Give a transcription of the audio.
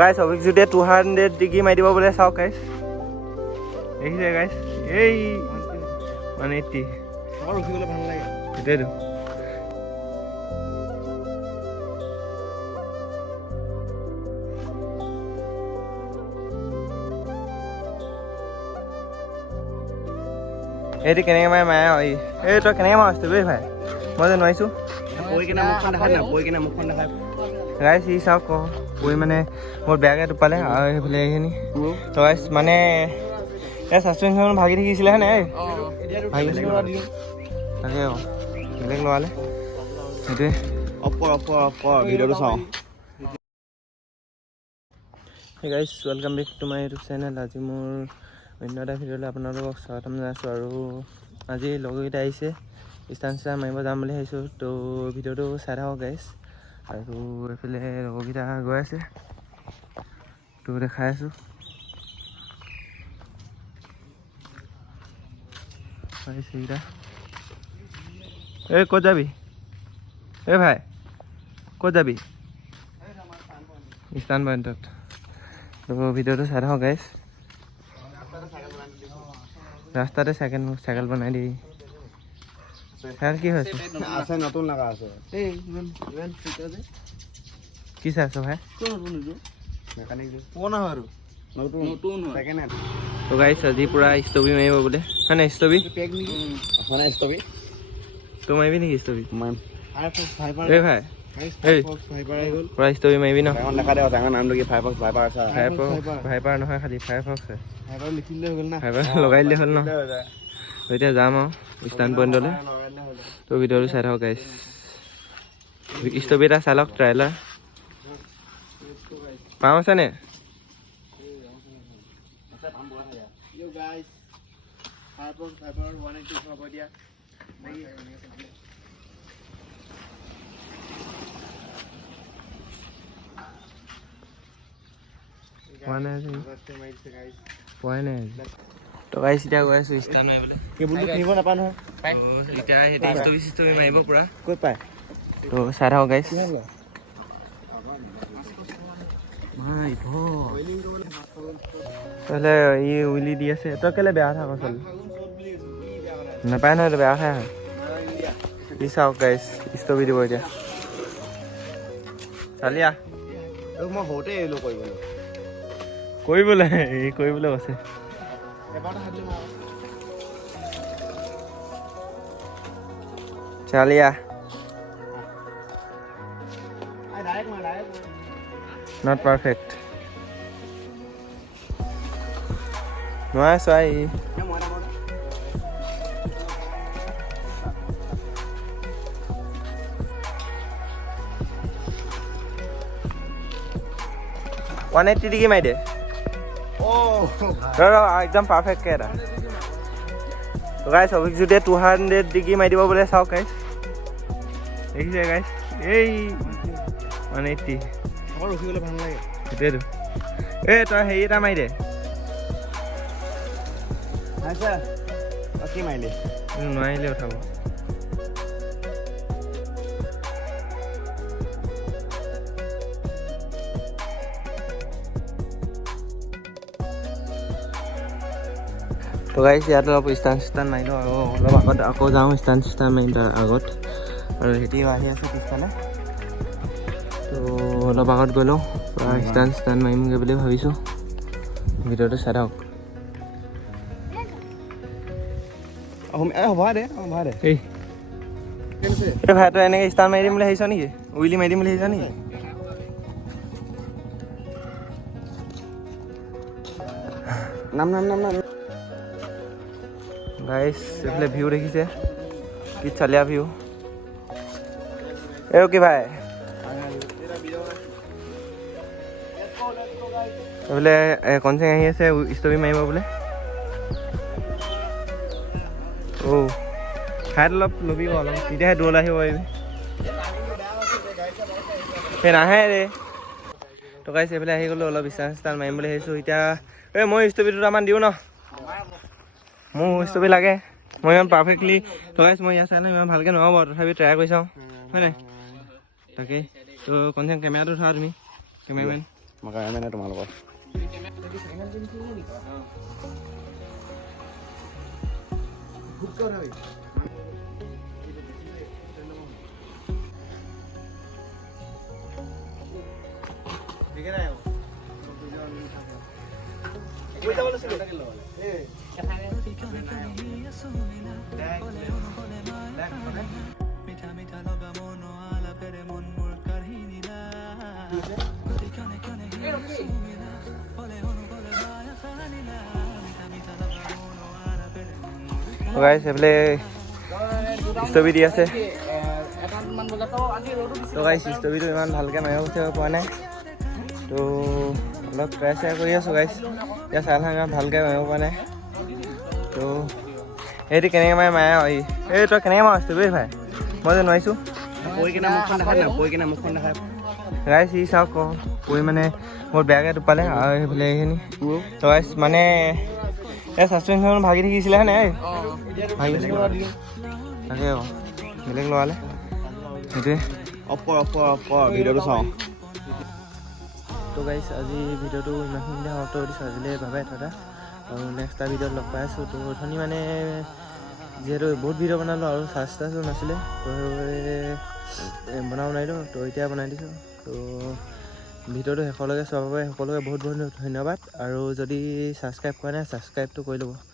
গাইছ অভিজ্ঞতে 200 ডিগ্ৰী মাৰি দিব বোলে চাওক গাইছ দেখিছে গাইছ এই 180 আমাৰ ৰখিবলৈ ভাল লাগে সেইটোৱেতো এইটো কেনেকৈ মাৰে এই তই কেনেকৈ মাৰিছ দেই ভাই মই যে নোৱাৰিছোঁ পৰি কিনে মুখখন দেখাই না পৰি কিনে মুখখন দেখাই গাইছ সি চাওক পৰি মানে বহুত বেয়াকৈ টোপালে আৰু সেইফালে এইখিনি তো গাইছ মানে এই ছাছপেনশ্যন ভাগি থাকিছিলে হয়নে ভাগি তাকে আকৌ বেলেগ লগালে সেইটোৱে অফ কৰ ভিডিঅ'টো চাওঁ guys welcome back to my YouTube channel আজি মোৰ অন্য এটা ভিডিঅ'লৈ আপোনালোকক স্বাগতম জনাইছোঁ আৰু আজি লগৰকেইটা আহিছে ষ্টান মাৰিব যাম বুলি ভাবিছোঁ তো ভিডিঅ'টো চাই থাকক গাইছ আৰু এইফালে লগৰকেইটা গৈ আছে তো দেখাই আছোঁ সেইকেইটা এই ক'ত যাবি এই ভাই ক'ত যাবি ষ্টান পইণ্টত তো ভিডিঅ'টো চাই থাকক গাইছ ৰাস্তাতে চাইকেল বনাই দি চাইকেল কি হৈছে আছে নতুন লগা আছে কি চাই আছ ভাই মেকানিক পুৰণা হয় আৰু নতুন ছেকেণ্ড হেণ্ড তো গাইছ আজি পূৰা ষ্টবি মাৰিব বোলে হয় নাই ষ্টবি পেক নেকি হয় ষ্টবি তই মাৰিবি নেকি ষ্টবি মাৰিম এই ভাই এই পূৰা ষ্টবি মাৰিবি ন ডাঙৰ দেখা দে ডাঙৰ নামটো কি ফাইভ ভাইপাৰ আছে ভাইপাৰ নহয় খালি ফায়াৰফক্স ভাইপাৰ লিখি দিলে হৈ গ'ল না ভাইপাৰ লগাই দিলে হ'ল ন এতিয়া যাম আৰু ষ্টান পইণ্টলৈ তো ভিডিঅ'টো চাই থাকক গাইছ ষ্টবি এটা চাই লওক ট্ৰাইলাৰ পাম আছেনে পোৱাই নাই তো গাইছ এতিয়া গৈ আছোঁ ষ্টান মাৰিবলৈ কেবুলটো কিনিব নাপায় নহয় এতিয়া সিহঁতে ষ্টবি মাৰিব পূৰা ক'ত পায় তো চাই থাকক গাইছ তাহলে ই উইলি দি আছে তই কেলে বেয়া থাক চল নাপায় নহয় বেয়া খাই আহে ই চাওক গাইছ ষ্টবি দিব এতিয়া চালি আহ মই সৰুতে এৰিলোঁ কৰিবলৈ কৈছে চালি আহ নট পাৰফেক্ট নোৱাৰে চোৱাই ওৱান 180 ডিগ্ৰী মাৰি দে একদম পাৰফেক্টকৈ এটা গাইছ অভিজ্ঞতে 200 ডিগ্ৰী মাৰি দিব বোলে চাওক গাইছ দেখিছে গাইছ এই 180 আমাৰ ৰখিবলৈ ভাল লাগে সেইটোৱেতো এই তই হেৰি এটা মাৰি দে কি মাৰিলি নোৱাৰিলে উঠাব তো গাইছ ইয়াত অলপ ষ্টান মাৰি লওঁ আৰু অলপ আগত আকৌ যাওঁ ষ্টান মাৰি তাৰ আগত আৰু সিহঁতিও আহি আছে পিছফালে তো অলপ আগত গৈ লওঁ পূৰা ষ্টান মাৰিমগৈ বুলি ভাবিছোঁ ভিডিঅ'টো চাই থাকক এই ভাই তই এনেকৈ ষ্টান মাৰি দিম বুলি ভাবিছ নেকি উইলি মাৰি দিম বুলি ভাবিছ নেকি নাম গাইছ এইফালে ভিউ দেখিছে কি চালিয়া ভিউ এই কি ভাই এইফালে কনচেং আহি আছে ষ্টবি মাৰিব বোলে হাইট অলপ ল'বি অলপ তেতিয়াহে দৌৰ আহিব পাৰিবি সেই নাহে ৰে তো গাইছ এইফালে আহি গ'লোঁ অলপ ষ্টান মাৰিম বুলি ভাবিছোঁ এতিয়া এই মই ষ্টবি দুটামান দিওঁ ন মোৰ ষ্টবি লাগে মই ইমান পাৰফেক্টলি তো গাইছ মই ইয়াত চাই ইমান ভালকৈ নোৱাৰোঁ বাৰু তথাপি ট্ৰাই কৰি চাওঁ হয় নাই তাকে তো কনচেং কেমেৰাটো উঠা তুমি কেমেৰামেন মই কাৰণে তোমালোকৰ গাইছ এইফালে ষ্ট্ৰবেৰী দি আছে তো গাইছ ষ্ট্ৰবেৰীটো ইমান ভালকৈ মাৰিব পৰা নাই তো অলপ ট্ৰাই চাই কৰি আছোঁ গাইছ এতিয়া চাই ইমান ভালকৈ মাৰিব পৰা নাই তো সেইটো কেনেকৈ মাৰে এই তই কেনেকৈ মাৰ ষ্ট্ৰবেৰী ভাই মই যে নোৱাৰিছোঁ গাইছ ই চাওক পৰি মানে বহুত বেয়াকৈ টোপালে আৰু সেইফালে এইখিনি তো গাইছ মানে এই ছাছপেনখন ভাগি থাকিছিলে হয়নে ভাগি তাকে আকৌ বেলেগ লগালে সেইটোৱে অফ কৰ ভিডিঅ'টো চাওঁ তো গাইছ আজি ভিডিঅ'টো ইমানখিনিতে সমাপ্ত কৰিছোঁ আজিলৈ ভাবে দাদা আৰু নেক্সট এটা ভিডিঅ'ত লগ পাই আছোঁ তো অথনি মানে যিহেতু বহুত ভিডিঅ' বনালোঁ আৰু চাৰ্জো নাছিলে তো বনাব নোৱাৰিলোঁ তো এতিয়া বনাই দিছোঁ তো ভিডিঅ'টো শেষলৈকে চোৱাৰ বাবে সকলোকে বহুত বহুত ধন্যবাদ আৰু যদি ছাবস্ক্ৰাইব কৰা নাই ছাবস্ক্ৰাইবটো কৰি ল'ব।